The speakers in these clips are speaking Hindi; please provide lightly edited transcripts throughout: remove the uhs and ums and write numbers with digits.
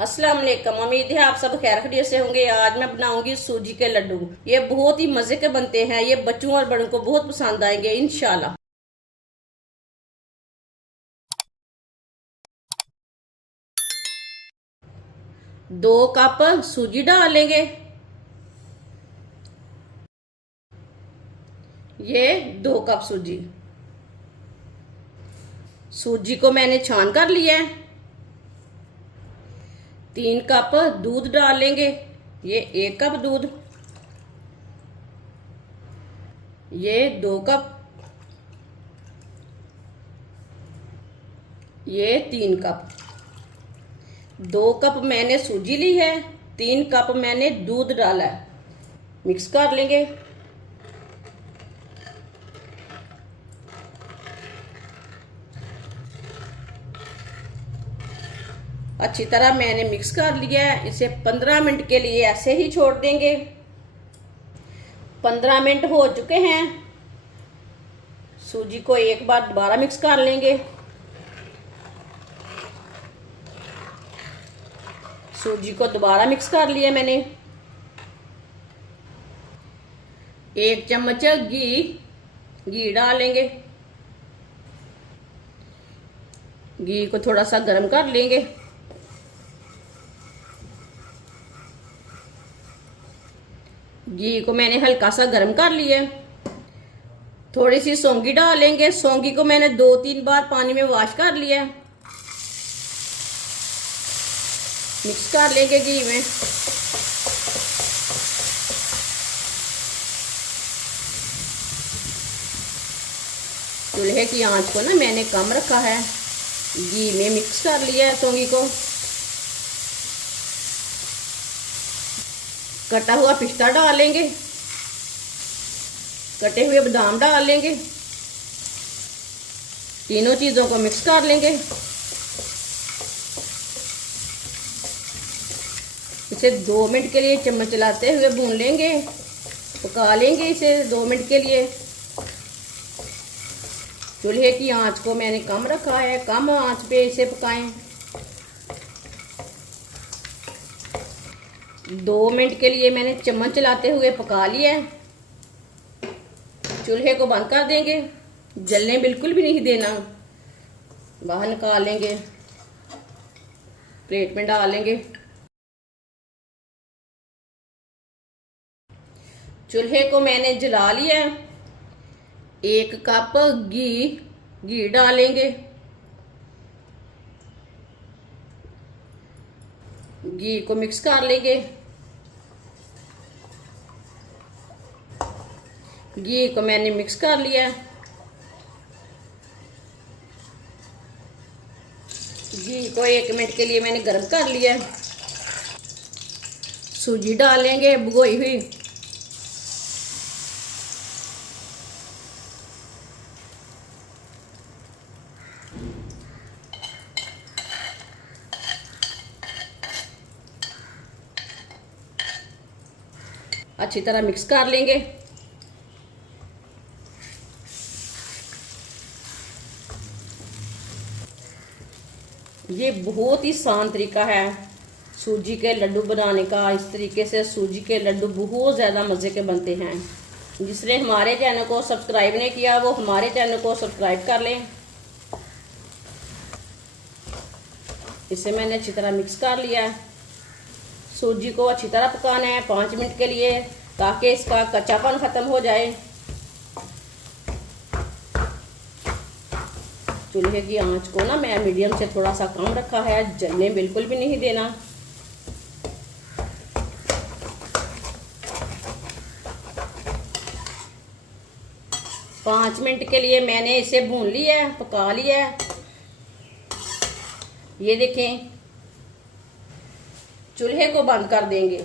अस्सलाम वालेकुम। उम्मीद है आप सब खैर खैरियत से होंगे। आज मैं बनाऊंगी सूजी के लड्डू। ये बहुत ही मजे के बनते हैं। ये बच्चों और बड़ों को बहुत पसंद आएंगे इंशाल्लाह। 2 कप सूजी डालेंगे। ये 2 कप सूजी। सूजी को मैंने छान कर लिया है। 3 कप दूध डालेंगे। ये 1 कप दूध। ये 2 कप। ये 3 कप। 2 कप मैंने सूजी ली है, 3 कप मैंने दूध डाला है। मिक्स कर लेंगे। अच्छी तरह मैंने मिक्स कर लिया है। इसे 15 मिनट के लिए ऐसे ही छोड़ देंगे। 15 मिनट हो चुके हैं। सूजी को एक बार दोबारा मिक्स कर लेंगे। सूजी को दोबारा मिक्स कर लिया मैंने। 1 चम्मच घी डालेंगे। घी को थोड़ा सा गर्म कर लेंगे। घी को मैंने हल्का सा गर्म कर लिया। थोड़ी सी सौंगी डालेंगे। सौंगी को मैंने 2-3 बार पानी में वॉश कर लिया। मिक्स कर लेंगे घी में। चूल्हे की आंच को ना मैंने कम रखा है। घी में मिक्स कर लिया है सौंगी को। कटा हुआ पिस्ता डालेंगे। कटे हुए बादाम डालेंगे। तीनों चीजों को मिक्स कर लेंगे। इसे 2 मिनट के लिए चम्मच चलाते हुए भून लेंगे। पका लेंगे इसे 2 मिनट के लिए। चूल्हे की आंच को मैंने कम रखा है। कम आंच पे इसे पकाएं। 2 मिनट के लिए मैंने चम्मच चलाते हुए पका लिया है। चूल्हे को बंद कर देंगे। जलने बिल्कुल भी नहीं देना। बाहर निकाल लेंगे। प्लेट में डालेंगे। चूल्हे को मैंने जला लिया है। 1 कप घी डालेंगे। घी को मिक्स कर लेंगे। घी को मैंने मिक्स कर लिया। घी को 1 मिनट के लिए मैंने गर्म कर लिया। सूजी डालेंगे भिगोई हुई। अच्छी तरह मिक्स कर लेंगे। ये बहुत ही आसान तरीका है सूजी के लड्डू बनाने का। इस तरीके से सूजी के लड्डू बहुत ज़्यादा मज़े के बनते हैं। जिसने हमारे चैनल को सब्सक्राइब नहीं किया वो हमारे चैनल को सब्सक्राइब कर लें। इसे मैंने अच्छी तरह मिक्स कर लिया है। सूजी को अच्छी तरह पकाना है 5 मिनट के लिए, ताकि इसका कच्चापन ख़त्म हो जाए। चूल्हे की आंच को ना मैं मीडियम से थोड़ा सा कम रखा है। जलने बिल्कुल भी नहीं देना। पाँच मिनट के लिए मैंने इसे भून लिया है, पका लिया है। ये देखें। चूल्हे को बंद कर देंगे।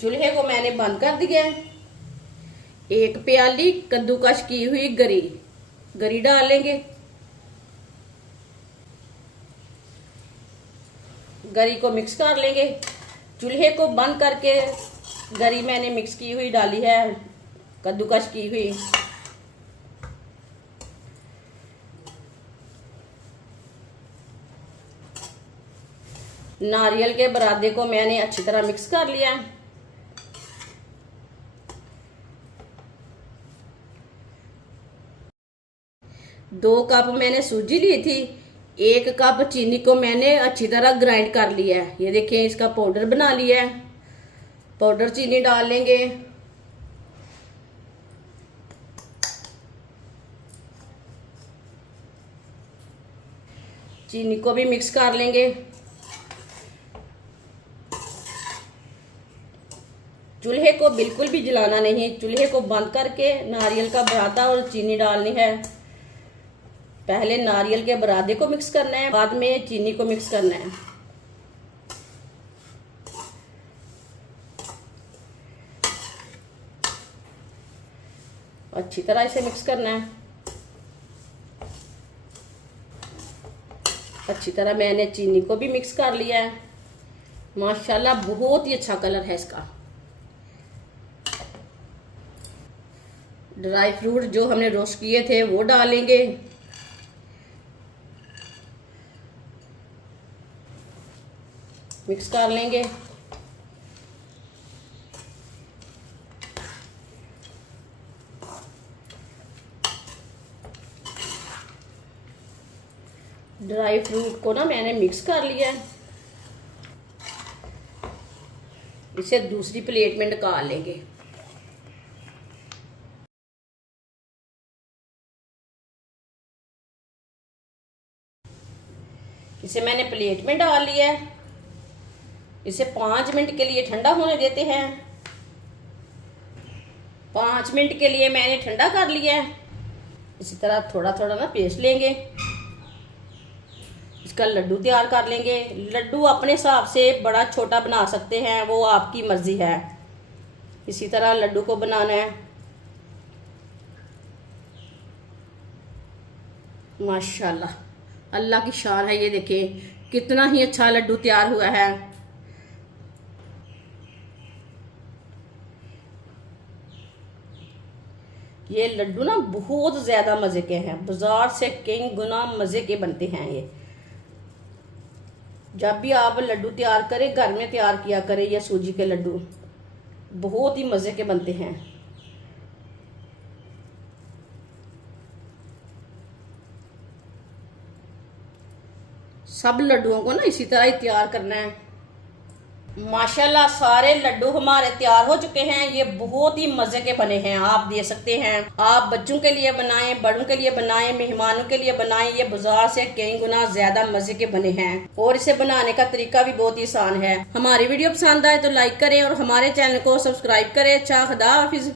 चूल्हे को मैंने बंद कर दिया है। 1 प्याली कद्दूकश की हुई गरी डालेंगे। गरी को मिक्स कर लेंगे। चूल्हे को बंद करके गरी मैंने मिक्स की हुई डाली है, कद्दूकश की हुई। नारियल के बरादे को मैंने अच्छी तरह मिक्स कर लिया है। दो कप मैंने सूजी ली थी, 1 कप चीनी को मैंने अच्छी तरह ग्राइंड कर लिया है। ये देखिए इसका पाउडर बना लिया है। पाउडर चीनी डाल लेंगे। चीनी को भी मिक्स कर लेंगे। चूल्हे को बिल्कुल भी जलाना नहीं, चूल्हे को बंद करके नारियल का बरादा और चीनी डालनी है। पहले नारियल के बरादे को मिक्स करना है, बाद में चीनी को मिक्स करना है। अच्छी तरह इसे मिक्स करना है। अच्छी तरह मैंने चीनी को भी मिक्स कर लिया है। माशाल्लाह बहुत ही अच्छा कलर है इसका। ड्राई फ्रूट जो हमने रोस्ट किए थे वो डालेंगे। मिक्स कर लेंगे। ड्राई फ्रूट को ना मैंने मिक्स कर लिया है। इसे दूसरी प्लेट में निकाल लेंगे। इसे मैंने प्लेट में डाल लिया है। इसे 5 मिनट के लिए ठंडा होने देते हैं। 5 मिनट के लिए मैंने ठंडा कर लिया है। इसी तरह थोड़ा थोड़ा ना पेस्ट लेंगे। इसका लड्डू तैयार कर लेंगे। लड्डू अपने हिसाब से बड़ा छोटा बना सकते हैं, वो आपकी मर्जी है। इसी तरह लड्डू को बनाना है। माशाल्लाह अल्लाह की शान है। ये देखें कितना ही अच्छा लड्डू तैयार हुआ है। ये लड्डू ना बहुत ज्यादा मजे के हैं, बाजार से कई गुना मजे के बनते हैं। ये जब भी आप लड्डू तैयार करें घर में तैयार किया करें। ये सूजी के लड्डू बहुत ही मजे के बनते हैं। सब लड्डुओं को ना इसी तरह ही तैयार करना है। माशाल्लाह सारे लड्डू हमारे तैयार हो चुके हैं। ये बहुत ही मजे के बने हैं। आप दे सकते हैं, आप बच्चों के लिए बनाएं, बड़ों के लिए बनाएं, मेहमानों के लिए बनाएं। ये बाजार से कई गुना ज्यादा मजे के बने हैं और इसे बनाने का तरीका भी बहुत ही आसान है। हमारी वीडियो पसंद आए तो लाइक करें और हमारे चैनल को सब्सक्राइब करें। अच्छा खुदा हाफिज।